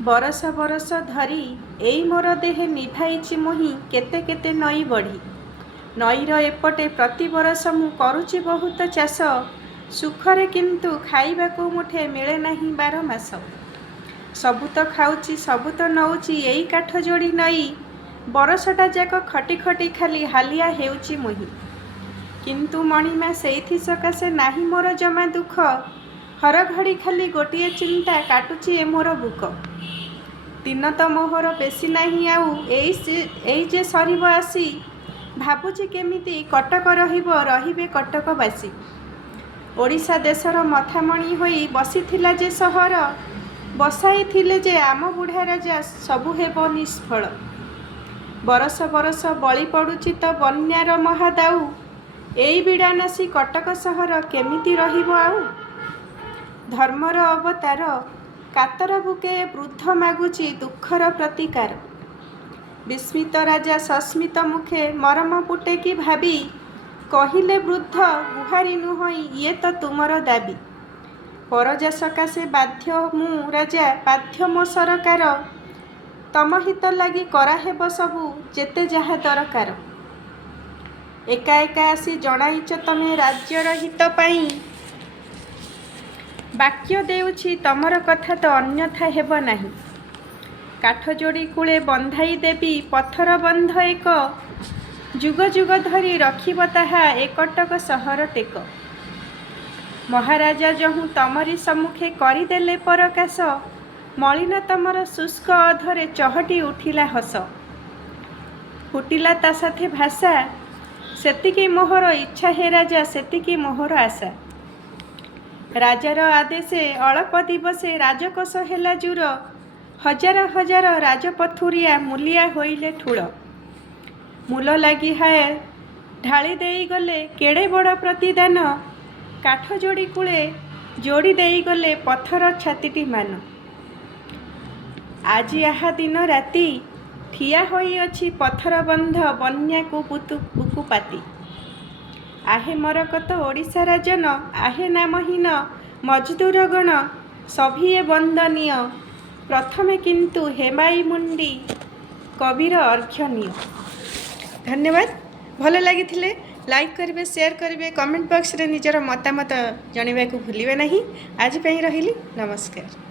बरस बरस धरी एई मोर देहे निभाइछि मोहि केते केते नई बढ़ी। नईर एपटे प्रति बरस मु करुछि बहुत चाष, सुखरे किंतु खाइबाकू मुठे मिले नाही 12 मास। सबु तो खाउछि सबु तो नउछि एई काठ जोड़ी नई, बरसटा जाक खटी खटी खाली हालिया हेउछि मोहि। किंतु मणिमा सेइथि सकाशे नाही मोर जमा दुख, हर घड़ी खाली गोटिए चिंता काटुछि ए मोर बुक। दिन तो मोहर बेसी नाही आउ एई जे सरीब आसी, भाबुछि केमिति कटक रहिबे कटकवासी। ओडिशा देशर मथामणी होई बसिथिला जे सहर, बसाई थिले जे आम बुढ़ा राजा सबु हेब निष्फल। बरस बरस बଳି पड़ुछि तो बन्यार महादाऊ, एई बिड़ानासी कटक सहर केमिति रहिब आउ। धर्मर अवतार कातर बुके वृद्ध मागुछि दुखर प्रतिकार। विस्मित राजा सस्मित मुखे मरम पुटे कि भाबी, कहिले वृद्ध गुहारी नुहई ये तो तुमर दाबी। परजा सकाशे बाध्य मु राजा बाध्य मो सरकार, तम हित लगी कराहेब सबु जेते जहा दरकार। एका एका आसी जणाइछ तमे राज्यर हित पाई, बाक्य देउछि तमर कथा तो अन्यथा हेब नाही। काठ जोड़ी कूले बंधाई देवी पत्थर बंध एक, जुग जुग धरी रखिब ताहा एकटक सहर टेक। महाराजा जहु तमरी सम्मुखे करिदेले परकाश, मलिन तमर शुष्क अधरे चहटी उठिला हस। फुटिला ता साथे भाषा, सेतिकी मोहर इच्छा हे राजा सेतिकी मोहर आशा। राजार आदेशे अल्प दिवसे राजकोष हेला जुर, हजार हजार राजपथुरिया मूलिया होइले ठूल। मूल लगी हाय ढाली देई गले केड़े बड़ प्रतिदान, काठ जोड़ी कूले जोड़ी देई गले पत्थर छातीटी मान। आज आहा दिन राति ठिया होई अछि पत्थर बंध बन्या को बुकु पाती। आहे मरकत ओडिशा राजन, आहे नामहीन मजदूर गण सभिए बंदनीय, प्रथमे किंतु हेमाई मुंडी कविर अर्घ्यनीय। धन्यवाद। भल लगी लाइक करेंगे, शेयर करेंगे, कमेंट बॉक्स रे निजर मतामत जनवाक भूलिए नहीं। आज रही नमस्कार।